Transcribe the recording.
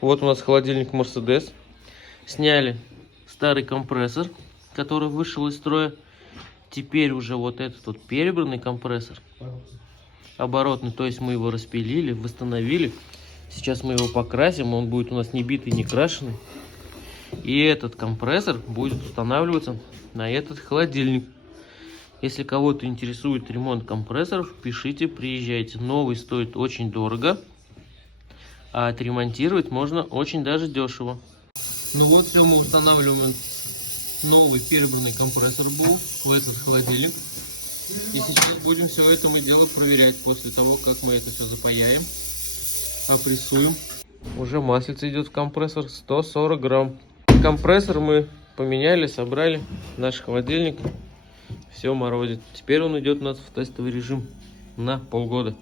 Вот у нас холодильник Mercedes. Сняли старый компрессор, который вышел из строя. Теперь уже вот этот вот перебранный компрессор. Оборотный, то есть мы его распилили, восстановили. Сейчас мы его покрасим, он будет у нас не битый, не крашеный. И этот компрессор будет устанавливаться на этот холодильник. Если кого-то интересует ремонт компрессоров, пишите, приезжайте. Новый стоит очень дорого, а отремонтировать можно очень даже дешево. Ну вот, все, мы устанавливаем новый перебранный компрессор был в этот холодильник. И сейчас будем все это мы дело проверять после того, как мы это все запаяем, опрессуем. Уже маслица идет в компрессор, 140 грамм. Компрессор мы поменяли, собрали, наш холодильник. Все морозит. Теперь он идет у нас в тестовый режим на полгода.